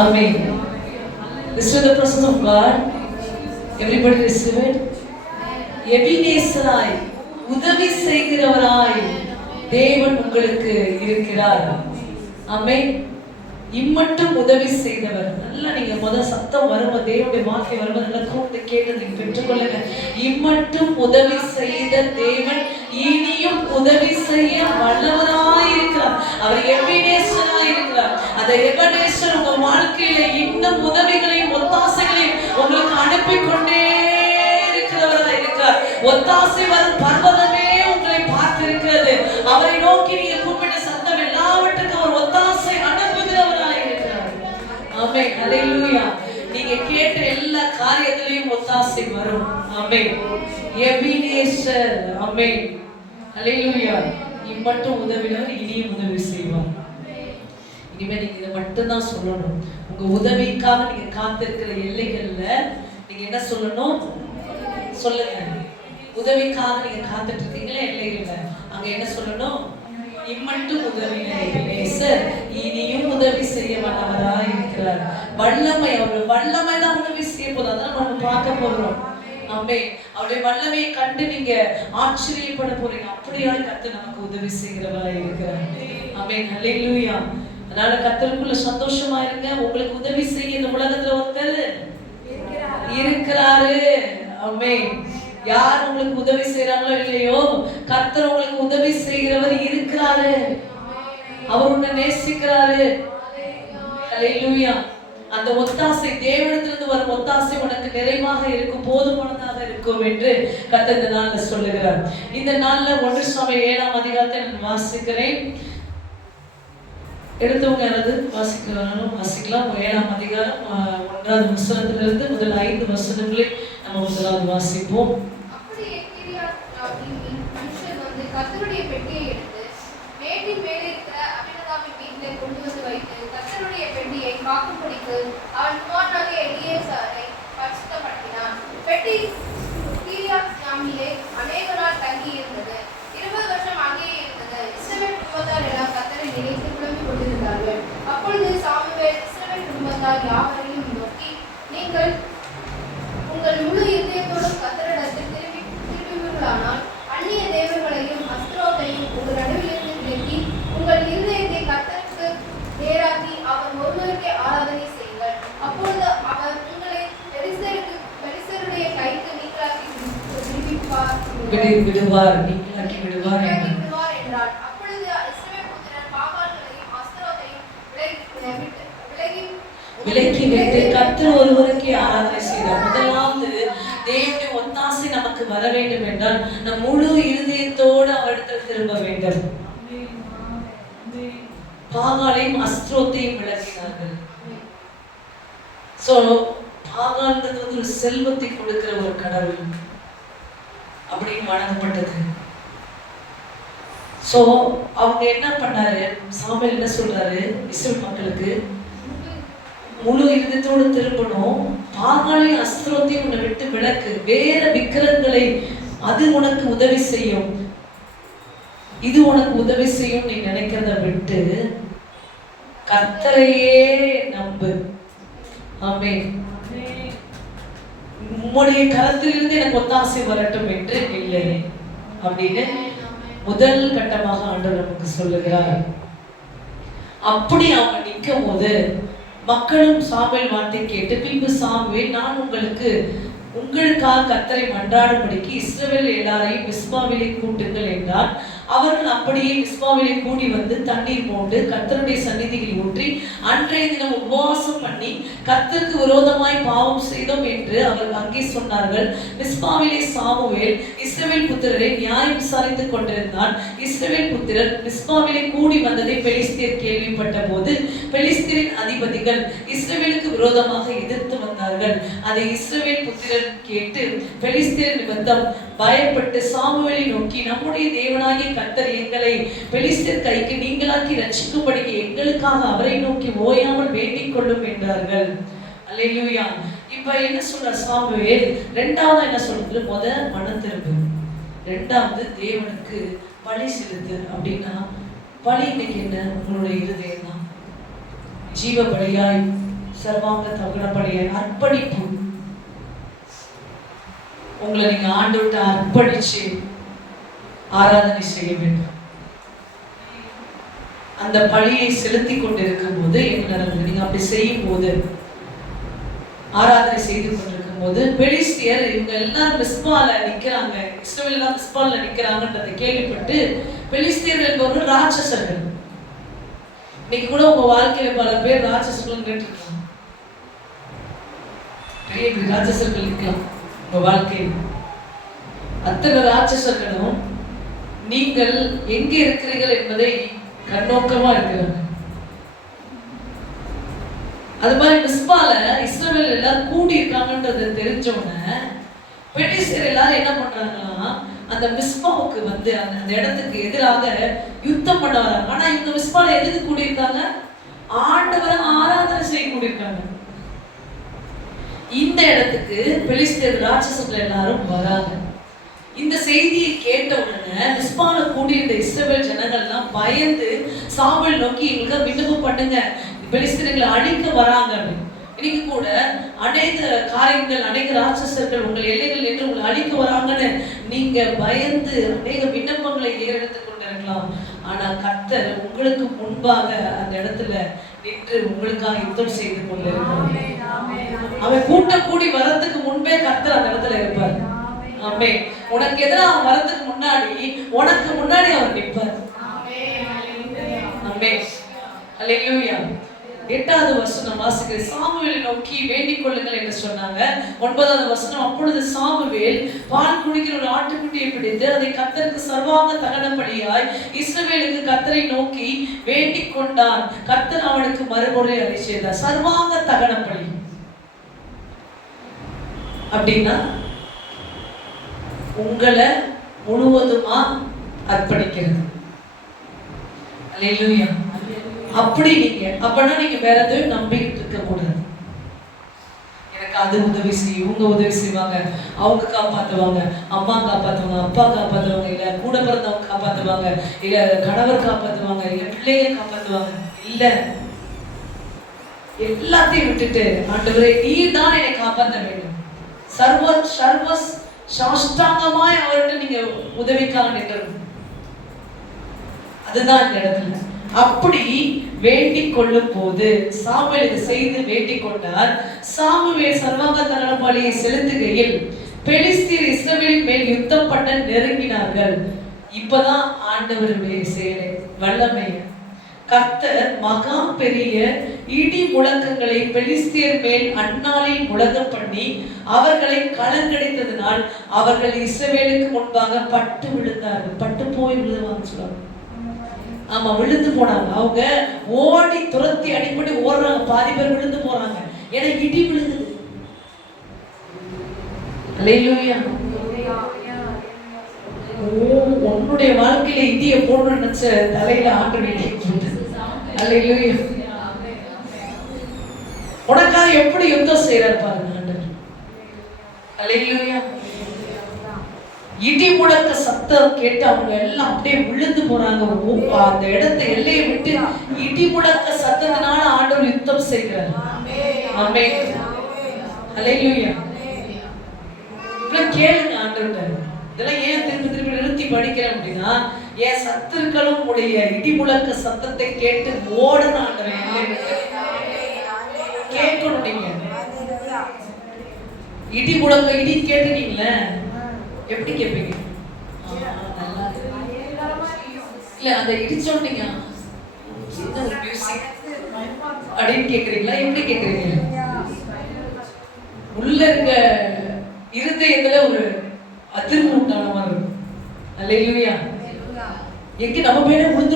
Amen. Receive the presence of God. Everybody receive it. எபினேசராய் உதவி செய்கிறவராய் தேவன் உங்களுக்கு இருக்கிறார். ஆமென். இம்மட்டும் உதவி செய்தவர். நல்லா நீங்க முதல் சத்தம் வரும்போது தேவனுடைய வார்த்தை வரும்போது நல்லா கூர்ந்து கேட்டு நீங்க பெற்றுக்கொள்ளுங்க. இம்மட்டும் உதவி செய்த தேவன் இனியும் உதவி செய்ய வல்லவராய் இருக்கிறார். அவர் எபினேசராய் இருக்கிறார். அந்த எபினேசர் உங்க வாழ்க்கையில இன்னும் உதவிகளையும் ஒத்தாசைகளையும் உங்களுக்கு அனுப்பி கொண்டே இருக்கிறவராய் இருக்கிறார். ஒத்தாசை வரும் பர்வதமே உங்களை பார்த்திருக்கிறது. அவரை நோக்கி நீங்க கூப்பிட்ட சத்தம் எல்லாவற்றுக்கும் அவர் ஒத்தாசை அனுப்புகிறவராய் இருக்கிறார். ஆமென். ஹல்லேலூயா. நீங்க கேட்ட எல்லா காரியத்திலையும் ஒத்தாசை வரும். ஆமென். எபினேசர். ஆமென். ஹல்லேலூயா. இம்மட்டும் உதவினவர் இனியும் உதவி செய்வார். இனிமே நீங்க இதை மட்டும் தான் சொல்லணும். உங்க உதவிக்காக நீங்க காத்திருக்கிற எல்லைகள்ல நீங்க என்ன சொல்லணும்? சொல்லுங்க. உதவிக்காக நீங்க காத்துட்டு இருக்கீங்களா எல்லைகள்ல அங்க என்ன சொல்லணும்? இம்மட்டும் உதவினர் இனியும் உதவி செய்ய வல்லவராய் இருக்கிறார். வல்லமை, அவருடைய வல்லமை தான் உதவி செய்ய போது. அதான் நம்ம பார்க்க போறோம். ஆமே. அவருடைய வல்லமையை கண்டு நீங்க ஆச்சரியப்பட போறீங்க. அப்படியாய் கர்த்தர் நமக்கு உதவி செய்கிறவராய் இருக்கிறார். ஆமென். ஹல்லேலூயா. அதனால கர்த்தருக்குள்ள சந்தோஷமா இருங்க. உங்களுக்கு உதவி செய்ய இந்த உலகத்துல ஒருத்தர் இருக்கிறாரு. ஆமென். யார் உங்களுக்கு உதவி செய்யறாங்களோ இல்லையோ, கர்த்தர் உங்களுக்கு உதவி செய்கிறவர் இருக்கிறாரு. அவர் உன்னை நேசிக்கிறாரு. ஹல்லேலூயா. அந்த ஒத்தாசை தேவனிடத்திலிருந்து வரும் ஒத்தாசை உனக்கு நிறைவாக இருக்கும், போதுமானதாக இருக்கும் என்று கர்த்தர் இந்த நாள்ல சொல்லுகிறார். இந்த நாள்ல 1 சாமுவேல் 7ஆம் அதிகாரத்தை நான் வாசிக்கிறேன். எடுத்தவங்க யாராவது வாசிக்கலாம். 7ஆம் அதிகாரம் 1வது வசனத்திலிருந்து முதல் 5 வசனங்களை நம்ம முதலாவது வாசிப்போம். அப்படியே கிரியாத்-யாரீமின் மனுஷன் வந்து கர்த்தருடைய பெட்டியை எடுத்து மேட்டின் மேலே இருக்கிற அபினதாபின் வீட்டிலே கொண்டு வந்து வைத்து கர்த்தருடைய பெட்டியை காக்கும்படிக்கு அவன் குமாரனாகிய எலியேசரை பரிசுத்தப்படுத்தினான். பெட்டி கிரியாத்-யாரீமிலே அநேக நாள் தங்கி இருந்தது. 20 வருஷம் அங்கேயே இருந்தது. இஸ்ரவேல் குடும்பத்தார் எல்லாம் கர்த்தரை நினைத்து புலம்பிக் கொண்டிருந்தார்கள். அப்பொழுது சாமுவேல் இஸ்ரவேல் குடும்பத்தார் யாவரையும் நோக்கி, நீங்கள் உங்கள் முழு இதயத்தோடும் கர்த்தரிடத்தில் திரும்புவீர்களானால் அந்நிய தேவர்களையும் அஸ்தரோத்தையும் உங்கள் நடுவிலிருந்து விலக்கி உங்கள் இருதயத்தை கர்த்தருக்கு நேராக்கி அவர் ஒருவருக்கே ஆராதனை செய்யுங்கள். அப்பொழுது அவர் உங்களை பெலிஸ்தருடைய கைக்கு நீங்களாக்கி விடுவார் என்றார். அப்பொழுது இஸ்ரவேல் புத்திரர் பாகால்களையும் அஸ்தரோத்தையும் விலக்கி விட்டு கர்த்தர் ஒருவருக்கே ஆராதனை செய்தார். முதலாவது தேவனுடைய ஒத்தாசை நமக்கு வர வேண்டும் என்றால் நம் முழு இருதயத்தோடு அவரிடத்தில் திரும்ப வேண்டும். பாகாலையும் அஸ்தரோத்தையும் விளக்கினார்கள். சோ பாகால்ன்றது வந்து ஒரு செல்வத்தை கொடுக்கிற ஒரு கடவுள் அப்படின்னு வணங்கப்பட்டது. சோ அவங்க என்ன பண்ணாரு? சாமுவேல் என்ன சொல்றாரு? இஸ்ரவேல் மக்களுக்கு முழு இதயத்தோடு திரும்பணும். பாகாலையும் அஸ்தரோத்தையும் உன்னை விட்டு விலக்கு. வேற விக்கிரகங்களை அது உனக்கு உதவி செய்யும், இது உனக்கு உதவி செய்யும் நீ நினைக்கிறத விட்டு கர்த்தரையே நம்பு. ஆமென். உம்முடைய கரத்திலிருந்து எனக்கு ஒத்தாசை வரட்டும் என்று இல்லை அப்படின்னு முதல் கட்டமாக ஆண்டவர் நமக்கு சொல்லுகிறார். அப்படி அவங்க நிற்கும் போது மக்களும் சாமுவேல் வார்த்தை கேட்டு, பின்பு சாமுவேல், நான் உங்களுக்காக கர்த்தரை மன்றாடும்படிக்கு இஸ்ரவேல் எல்லாரையும் மிஸ்பாவிலே கூட்டுங்கள் என்றார். அவர்கள் அப்படியே மிஸ்பாவிலே கூடி வந்து தண்ணீர் மோண்டு கர்த்தருடைய சந்நிதியில் ஊற்றி அன்றைய தினம் உபவாசம் பண்ணி கர்த்தருக்கு விரோதமாய் பாவம் செய்தோம் என்று அவர்கள் அங்கே சொன்னார்கள். மிஸ்பாவிலே சாமுவேல் இஸ்ரவேல் புத்திரரை நியாயம் விசாரித்துக் கொண்டிருந்தான். இஸ்ரவேல் புத்திரர் மிஸ்பாவிலே கூடி வந்ததை பெலிஸ்தியர் கேள்விப்பட்ட போது பெலிஸ்தியரின் அதிபதிகள் இஸ்ரவேலுக்கு விரோதமாக எதிர்த்து வந்தார்கள். அதை இஸ்ரவேல் புத்திரர் கேட்டு பெலிஸ்தியர் நிமித்தம் பயப்பட்டு சாமுவேலை நோக்கி, நம்முடைய தேவனாகிய கர்த்தர் எங்களை பெலிஸ்தர் கைக்கு நீங்களாக்கி ரட்சிக்கும்படி எங்களுக்காக அவரை நோக்கி ஓயாமல் வேண்டிக் கொள்ளும் என்றார்கள். அல்லேலூயா. இப்ப என்ன சொல்ற சாமுவேல்? ரெண்டாவது என்ன சொல்றது? மனம் திரும்பு. ரெண்டாவது தேவனுக்கு பலி செலுத்து. அப்படின்னா பலி இன்னைக்கு என்ன? உங்களுடைய இருதயம் தான். ஜீவ பலியாய், சர்வாங்க தகன பலியாய் அர்ப்பணிப்பு. உங்களை நீங்க ஆண்டவர்கிட்ட அர்ப்பணிச்சு ஆராதனை செய்ய வேண்டும். அந்த பழியை செலுத்தி கொண்டிருக்கும் போது என்ன நடந்தது? நீங்க அப்படி செய்யும் போது, ஆராதனை செய்து கொண்டிருக்கும் போது, பெலிஸ்தியர் இவங்க எல்லாரும் மிஸ்பால நிக்கிறாங்க, இஸ்ரவேல் எல்லாம் மிஸ்பால நிக்கிறாங்கன்றதை கேள்விப்பட்டு, பெலிஸ்தியர்கள் என்பவர்கள் ராட்சசர்கள். இன்னைக்கு கூட உங்க வாழ்க்கையில பல பேர் ராட்சசர்கள் கேட்டிருக்காங்க. பெரிய ராட்சசர்கள் இருக்கலாம் உங்க வாழ்க்கையில். அத்தனை ராட்சசர்களும் நீங்கள் எங்கே இருக்கிறீர்கள் என்பதை கண்ணோக்கமா இருக்கிறாங்க. அது மாதிரி மிஸ்பால இஸ்ரவேல் எல்லாரும் கூடி இருக்காங்கன்றத தெரிஞ்சோடனே பெலிஸ்தியர் எல்லாரும் என்ன பண்றாங்கன்னா, அந்த மிஸ்பாவுக்கு வந்து அந்த இடத்துக்கு எதிராக யுத்தம் பண்ண வராங்க. ஆனா இவங்க மிஸ்பால எதுக்கு கூடியிருக்காங்க? ஆண்டவரை ஆராதனை செய்ய கூடியிருக்காங்க. இந்த இடத்துக்கு பெலிஸ்தியர் ராட்சசர்கள் எல்லாரும் வராங்க. இந்த செய்தியை கேட்ட உடனே மிஸ்பால கூடியிருந்த இஸ்ரவேல் ஜனங்கள் எல்லாம் பயந்து சாமுவேல் நோக்கி எங்களுக்கு விண்ணப்பம் பண்ணுங்க, பெலிஸ்தியர்களை அழிக்க வராங்க அப்படின்னு. இன்னைக்கு கூட அநேக காரியங்கள், அநேக ராட்சசர்கள் உங்கள் எல்லைகள் என்று உங்களை அழிக்க வராங்கன்னு நீங்க பயந்து அநேக விண்ணப்பங்களை ஏறெடுத்து கொண்டிருக்கலாம். ஆனா கர்த்தர் உங்களுக்கு முன்பாக அந்த இடத்துல நின்று உங்களுக்காக யுத்தம் செய்து கொண்டிருக்கிறார். அவன் கூட்டம் கூடி வரதுக்கு முன்பே கர்த்தர் அந்த இடத்துல இருப்பார். ஆமே. உனக்கு எதிராக வரதுக்கு முன்னாடி, உனக்கு முன்னாடி அவர் நிற்பார். ஆமே. அல்லேலூயா. 8வது வசனம் வாசிக்கிற, சாமுவேலை நோக்கி வேண்டிக் கொள்ளுங்கள் என்று சொன்னாங்க. 9வது வசனம், அப்பொழுது சாமுவேல் பால் குடிக்கிற ஒரு ஆட்டுக்குட்டியை பிடித்து அதை கர்த்தருக்கு சர்வாங்க தகனபலியாய் இஸ்ரவேலுக்கு கர்த்தரை நோக்கி வேண்டிக் கொண்டான். கர்த்தர் அவனுக்கு மறுமுறை அருளி செய்தார். சர்வாங்க தகனபலி அப்படின்னா உங்களை முழுவதுமா அர்ப்பணிக்கிறது. அல்லேலூயா. அப்படி நீங்க அப்பனா நீங்க வேற எதையும் நம்பிக்கிட்டு இருக்க கூடாது. எனக்கு அது உதவி செய்யும், இவங்க உதவி செய்வாங்க, அவங்க காப்பாத்துவாங்க, அம்மா காப்பாத்துவாங்க, அப்பா காப்பாத்துவாங்க, இல்ல கூட பிறந்தவங்க காப்பாத்துவாங்க, இல்ல கணவர் காப்பாத்துவாங்க, இல்ல பிள்ளைங்க காப்பாத்துவாங்க. இல்ல, எல்லாத்தையும் விட்டுட்டு ஆண்டவரே நீர் தான் என்னை காப்பாற்ற வேண்டும், சர்வ சாஷ்டாங்கமாய் அவர்கிட்ட நீங்க உதவிக்காக நிற்கணும். அதுதான் இந்த இடத்துல. அப்படி வேண்டிக் கொள்ளும் போது சாமுவேல் இதை செய்து வேண்டிக் கொண்டார். சாமுவேல் சர்வாங்க தகன பலியை செலுத்துகையில் பெலிஸ்தியர் இஸ்ரவேலின் மேல் யுத்தம் பண்ண நெருங்கினார்கள். இப்பதான் ஆண்டவருடைய செயலை வல்லமை. கர்த்தர் மகா பெரிய இடி முழக்கங்களை பெலிஸ்தியர் மேல் அந்நாளில் முழங்க பண்ணி அவர்களை கலங்கடித்ததினால் அவர்கள் இஸ்ரவேலுக்கு முன்பாக பட்டு விழுந்தார்கள். பட்டு போய் விழுவாங்க சொல்லுவாங்க. ஆமா, விழுந்து போனாங்க. அவங்க ஓடி துரத்தி அடிப்படி ஓடுறாங்க. பாதி பேர் விழுந்து போறாங்க. ஏன்னா இடி விழுகுது. அல்லேலூயா. உன்னுடைய வாழ்க்கையில இடியை போடணும்னு நினைச்ச தலையில ஆண்டவர் இடியை போட்டு. அல்லேலூயா. உனக்காக எப்படி யுத்தம் செய்யறாரு பாருங்க ஆண்டவர். அல்லேலூயா. இடி முழக்க சத்தம் கேட்டு அவங்க எல்லாம் அப்படியே விழுந்து போறாங்க. அந்த இடத்தை எல்லையை விட்டு இடி முழக்க சத்தத்தினால ஆண்டவர் யுத்தம் செய்கிறார். ஆமென். அல்லேலூயா. கேளுங்க ஆண்டவர். இதெல்லாம் ஏன் திருப்பி திருப்பி நிறுத்தி படிக்கிறேன் அப்படின்னா, என் சத்துருக்களும் உடைய இடி முழக்க சத்தத்தை கேட்டு ஓடணும் ஆண்டவர். கேட்கணும். நீங்க இடி முழக்க இடி கேட்டுனீங்களே, எப்படி கேட்பீங்க? இல்ல அந்த இடிச்சோன்னீங்க அப்படின்னு கேக்குறீங்களா? எப்படி கேக்குறீங்க? உள்ள இருக்க இருதயத்துல ஒரு அதிர்வு உண்டான மாதிரி இருக்கும். அல்லேலூயா. எங்க நம்ம மேல விழுந்து